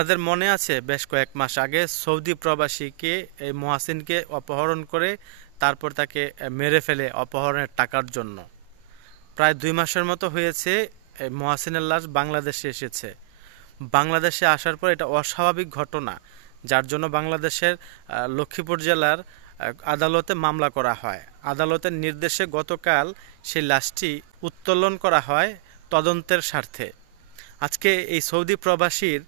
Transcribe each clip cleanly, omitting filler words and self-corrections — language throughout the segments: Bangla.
আপনাদের মনে আছে বেশ কয়েক মাস আগে সৌদি প্রবাসীকে এই মহাসিনকে অপহরণ করে তারপর তাকে মেরে ফেলে অপহরণের টাকার জন্য। প্রায় 2 মাসের মতো হয়েছে এই মহাসিনের লাশ বাংলাদেশে এসেছে। বাংলাদেশে আসার পর এটা অস্বাভাবিক ঘটনা, যার জন্য বাংলাদেশের লক্ষ্মীপুর জেলার আদালতে মামলা করা হয়। আদালতের নির্দেশে গতকাল সেই লাশটি উত্তোলন করা হয় তদন্তের স্বার্থে। আজকে এই সৌদি প্রবাসীর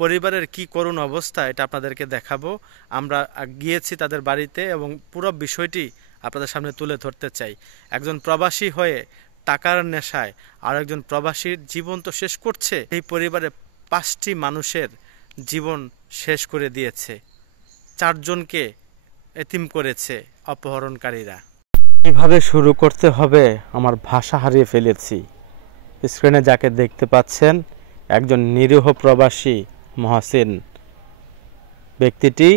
পরিবারের কি করুণ অবস্থা এটা আপনাদেরকে দেখাবো। আমরা গিয়েছি তাদের বাড়িতে এবং পুরো বিষয়টি আপনাদের সামনে তুলে ধরতে চাই। একজন প্রবাসী হয়ে টাকার নেশায় আর একজন প্রবাসীর জীবন তো শেষ করছে। এই পরিবারে 5টি মানুষের জীবন শেষ করে দিয়েছে, 4 জনকে এতিম করেছে অপহরণকারীরা। কিভাবে শুরু করতে হবে আমার ভাষা হারিয়ে ফেলেছি। স্ক্রিনে যাকে দেখতে পাচ্ছেন একজন নিরীহ প্রবাসী মহসিন। ব্যক্তিটি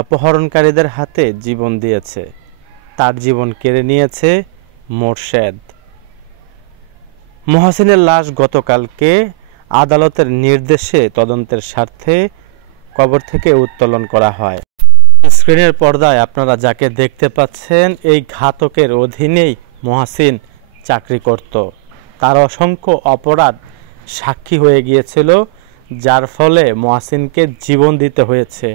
অপহরণকারীদের হাতে জীবন দিয়েছে, তার জীবন কেড়ে নিয়েছে মোরশেদ। মহসিনের লাশ গতকালকে আদালতের নির্দেশে তদন্তের স্বার্থে কবর থেকে উত্তোলন করা হয়। স্ক্রিনের পর্দায় আপনারা যাকে দেখতে পাচ্ছেন এই ঘাতকের অধীনেই মহসিন চাকরি করত। তার অসংখ্য অপরাধ সাক্ষী হয়ে গিয়েছিল, যার ফলে মহসিনকে জীবন দিতে হয়েছে।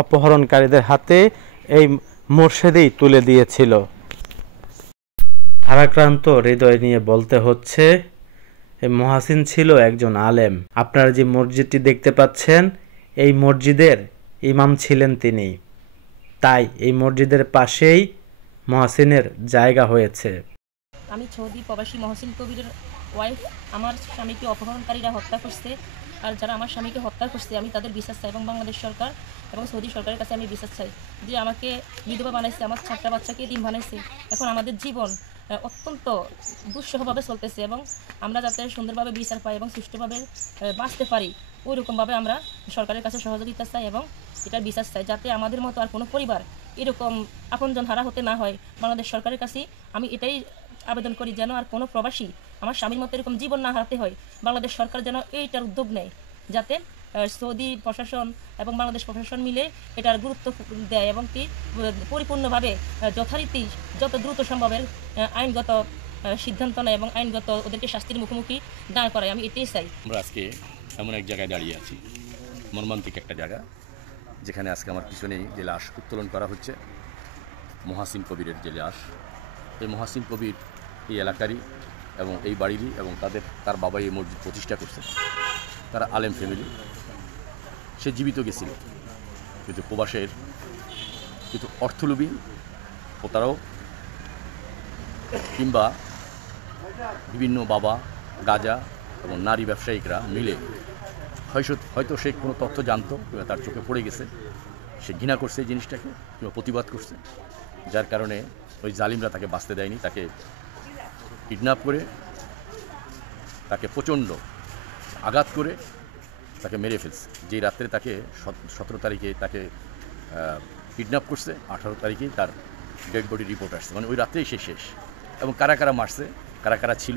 অপহরণকারীদের হাতে এই মোরশেদই তুলে দিয়েছিল। ভারাক্রান্ত হৃদয় নিয়ে বলতে হচ্ছে, এই মহসিন ছিল একজন আলেম। আপনারা যে মসজিদটি দেখতে পাচ্ছেন এই মসজিদের ইমাম ছিলেন তিনি। তাই এই মসজিদের পাশেই মহসিনের জায়গা হয়েছে। আমি সৌদি প্রবাসী মহসিন কবিরের ওয়াইফ। আমার স্বামীকে অপহরণকারীরা হত্যা করছে, আর যারা আমার স্বামীকে হত্যা করছে আমি তাদের বিচার চাই এবং বাংলাদেশ সরকার এবং সৌদি সরকারের কাছে আমি বিচার চাই যে আমাকে বিধবা বানাইছে, আমার 4টা বাচ্চাকে এতিম বানাইছে। এখন আমাদের জীবন অত্যন্ত দুঃসহভাবে চলতেছে এবং আমরা যাতে সুন্দরভাবে বিচার পাই এবং সুষ্ঠুভাবে বাঁচতে পারি ওইরকমভাবে আমরা সরকারের কাছে সহযোগিতা চাই এবং এটার বিচার চাই, যাতে আমাদের মতো আর কোনো পরিবার এরকম আপনজন হারা হতে না হয়। বাংলাদেশ সরকারের কাছে আমি এটাই আবেদন করি যেন আর কোনো প্রবাসী আমার স্বামীর মতো এরকম জীবন না হারাতে হয়। বাংলাদেশ সরকার যেন এইটার উদ্যোগ নেয়, যাতে সৌদি প্রশাসন এবং বাংলাদেশ প্রশাসন মিলে এটার গুরুত্ব দেয় এবং কি পরিপূর্ণভাবে যথারীতি যত দ্রুত সম্ভবের আইনগত সিদ্ধান্ত নেয় এবং আইনগত ওদেরকে শাস্তির মুখোমুখি দাঁড় করায়। আমি এটাই চাই। আমরা আজকে এমন এক জায়গায় দাঁড়িয়ে আছি, মর্মান্তিক একটা জায়গা, যেখানে আজকে আমার পিছনেই যে লাশ উত্তোলন করা হচ্ছে মহাসিন কবিরের যে লাশ। এই মহাসিন কবির এই এলাকারই এবং এই বাড়িরই এবং তার বাবা এই মসজিদ প্রতিষ্ঠা করছে। তারা আলেম ফ্যামিলি। সে জীবিত গেছিল, কিন্তু প্রবাসের কিন্তু অর্থলোভী প্রতারক কিংবা বিভিন্ন বাবা গাঁজা এবং নারী ব্যবসায়িকরা মিলে হয়তো সে কোনো তথ্য জানতো কিংবা তার চোখে পড়ে গেছে, সে ঘৃণা করছে এই জিনিসটাকে কিংবা প্রতিবাদ করছে, যার কারণে ওই জালিমরা তাকে বাঁচতে দেয়নি। তাকে কিডন্যাপ করে তাকে প্রচণ্ড আঘাত করে তাকে মেরে ফেলছে। যেই রাত্রে তাকে 17 তারিখে তাকে কিডন্যাপ করছে, 18 তারিখেই তার ডেড বডি রিপোর্ট আসছে। মানে ওই রাত্রেই সে শেষ। এবং কারা কারা মারছে, কারা কারা ছিল,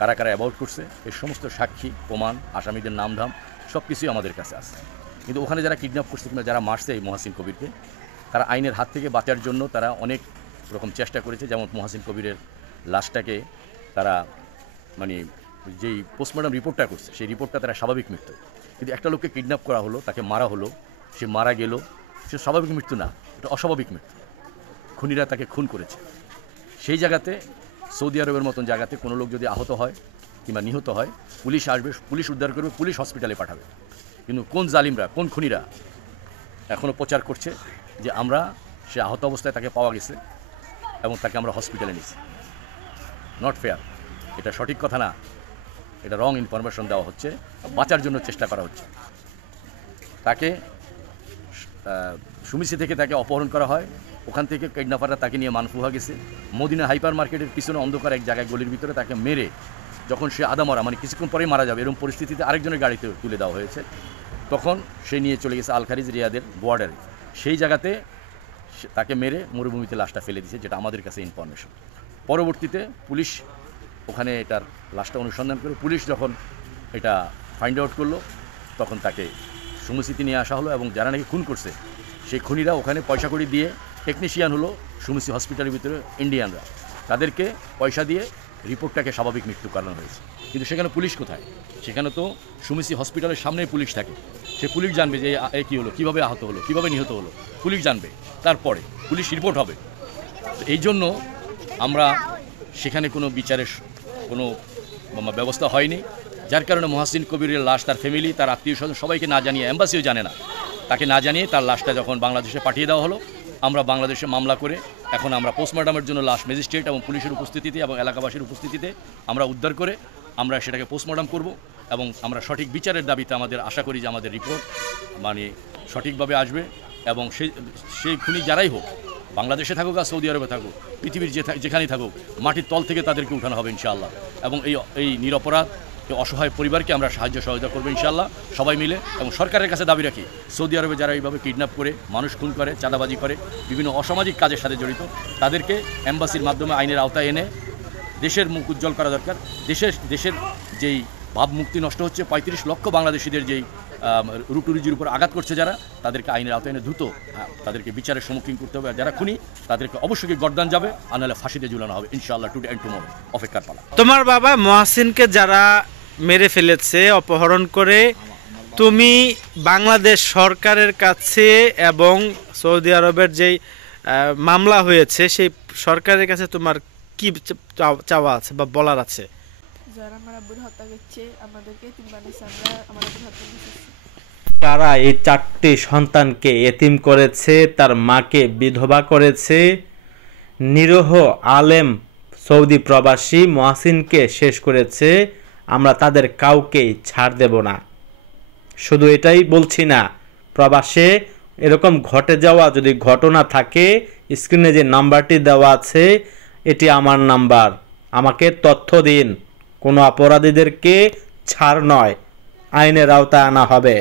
কারা কারা অ্যাবাউট করছে, এর সমস্ত সাক্ষী প্রমাণ আসামিদের নামধাম সব কিছুই আমাদের কাছে আছে। কিন্তু ওখানে যারা কিডন্যাপ করছে কিংবা যারা মারছে এই মহাসিন কবিরকে, তারা আইনের হাত থেকে বাঁচার জন্য তারা অনেক রকম চেষ্টা করেছে। যেমন মহাসিন কবিরের লাশটাকে তারা মানে যেই পোস্টমর্টম রিপোর্টটা করছে সেই রিপোর্টটা তারা স্বাভাবিক মৃত্যু। কিন্তু একটা লোককে কিডন্যাপ করা হলো, তাকে মারা হলো, সে মারা গেল, সে স্বাভাবিক মৃত্যু না, এটা অস্বাভাবিক মৃত্যু। খুনিরা তাকে খুন করেছে। সেই জায়গাতে সৌদি আরবের মতন জায়গাতে কোনো লোক যদি আহত হয় কিংবা নিহত হয়, পুলিশ আসবে, পুলিশ উদ্ধার করবে, পুলিশ হসপিটালে পাঠাবে। কিন্তু কোন জালিমরা, কোন খুনিরা এখনও প্রচার করছে যে সে আহত অবস্থায় তাকে পাওয়া গেছে এবং তাকে আমরা হসপিটালে নিয়েছি। নট ফেয়ার, এটা সঠিক কথা না, এটা রং ইনফরমেশন দেওয়া হচ্ছে, বাঁচার জন্য চেষ্টা করা হচ্ছে। তাকে সুমিসি থেকে তাকে অপহরণ করা হয়, ওখান থেকে কিডন্যাপাররা তাকে নিয়ে মানফুহা গেছে মদিনা হাইপার মার্কেটের পিছনে অন্ধকার এক জায়গায় গলির ভিতরে তাকে মেরে যখন সে আধা মরা মানে কিছুক্ষণ পরেই মারা যাবে এরকম পরিস্থিতিতে আরেকজনের গাড়িতে তুলে দেওয়া হয়েছে। তখন সে নিয়ে চলে গেছে আল খারিজ রিয়াদের বর্ডারে। সেই জায়গাতে তাকে মেরে মরুভূমিতে লাশটা ফেলে দিয়েছে, যেটা আমাদের কাছে ইনফরমেশন। পরবর্তীতে পুলিশ ওখানে এটার লাশটা অনুসন্ধান করে পুলিশ যখন এটা ফাইন্ড আউট করলো, তখন তাকে সুমসিতে নিয়ে আসা হলো এবং যারা নাকি খুন করছে সেই খুনিরা ওখানে পয়সা কড়ি দিয়ে টেকনিশিয়ান হলো সুমসি হসপিটালের ভিতরে ইন্ডিয়ানরা, তাদেরকে পয়সা দিয়ে রিপোর্টটাকে স্বাভাবিক মৃত্যু করানো হয়েছে। কিন্তু সেখানে পুলিশ কোথায়? সেখানে তো সুমসি হসপিটালের সামনেই পুলিশ থাকে। সে পুলিশ জানবে যে এ কী হলো, কীভাবে আহত হলো, কীভাবে নিহত হলো, পুলিশ জানবে, তারপরে পুলিশ রিপোর্ট হবে। এই জন্য আমরা সেখানে কোনো বিচারের কোনো ব্যবস্থা হয়নি, যার কারণে মহাসিন কবিরের লাশ তার ফ্যামিলি, তার আত্মীয় স্বজন সবাইকে না জানিয়ে, এম্বাসিও জানে না, তাকে না জানিয়ে তার লাশটা যখন বাংলাদেশে পাঠিয়ে দেওয়া হলো, আমরা বাংলাদেশে মামলা করে এখন আমরা পোস্টমর্টমের জন্য লাশ ম্যাজিস্ট্রেট এবং পুলিশের উপস্থিতিতে এবং এলাকাবাসীর উপস্থিতিতে আমরা উদ্ধার করে আমরা সেটাকে পোস্টমর্টম করব এবং আমরা সঠিক বিচারের দাবিতে আমাদের আশা করি যে আমাদের রিপোর্ট সঠিকভাবে আসবে এবং সেই খুনি যারাই হোক, বাংলাদেশে থাকুক আর সৌদি আরবে থাকুক, পৃথিবীর যেখানেই থাকুক, মাটির তল থেকে তাদেরকে উঠানো হবে ইনশাআল্লাহ। এবং এই নিরপরাধ অসহায় পরিবারকে আমরা সাহায্য সহযোগিতা করবো ইনশাআল্লাহ সবাই মিলে। এবং সরকারের কাছে দাবি রাখি, সৌদি আরবে যারা এইভাবে কিডন্যাপ করে মানুষ খুন করে, চাঁদাবাজি করে, বিভিন্ন অসামাজিক কাজের সাথে জড়িত, তাদেরকে এম্বাসির মাধ্যমে আইনের আওতায় এনে দেশের মুখ উজ্জ্বল করা দরকার। দেশের যেই ভাবমুক্তি নষ্ট হচ্ছে, ৩৫ লক্ষ বাংলাদেশিদের যেই রুটুরিজির উপর আঘাত করছে যারা, তাদেরকে আইনের আওতায় এনে দ্রুত তাদেরকে বিচারের সম্মুখীন করতে হবে। আর যারা খুনি তাদেরকে অবশ্যই গর্দান যাবে, আর নাহলে ফাঁসিতে ঝুলানো হবে ইনশাআল্লাহ। টুডে অ্যান্ড টুমরো অপেক্ষার পালা। তোমার বাবা মহাসিনকে যারা মেরে ফেলেছে অপহরণ করে, তুমি বাংলাদেশ সরকারের কাছে এবং সৌদি আরবের যেই মামলা হয়েছে সেই সরকারের কাছে তোমার কি চাওয়া আছে বা বলার আছে? যারা আমার আব্বুর হত্যা করছে, আমাদেরকে এতিম বানিয়েছে, আমরা আমার আব্বুর হত্যা করছি। কারা এই 4টি সন্তানকে এতিম করেছে, তার মাকে বিধবা করেছে, নিরীহ আলেম সৌদি প্রবাসী মহাসিনকে শেষ করেছে, আমরা তাদের কাউকেই ছাড় দেব না। শুধু এটাই বলছি না, প্রবাসে এরকম ঘটে যাওয়া যদি ঘটনা থাকে, স্ক্রিনে যে নাম্বারটি দেওয়া আছে এটি আমার নাম্বার, আমাকে তথ্য দিন। কোনো অপরাধীদেরকে ছাড় নয়, আইনের আওতায় আনা হবে।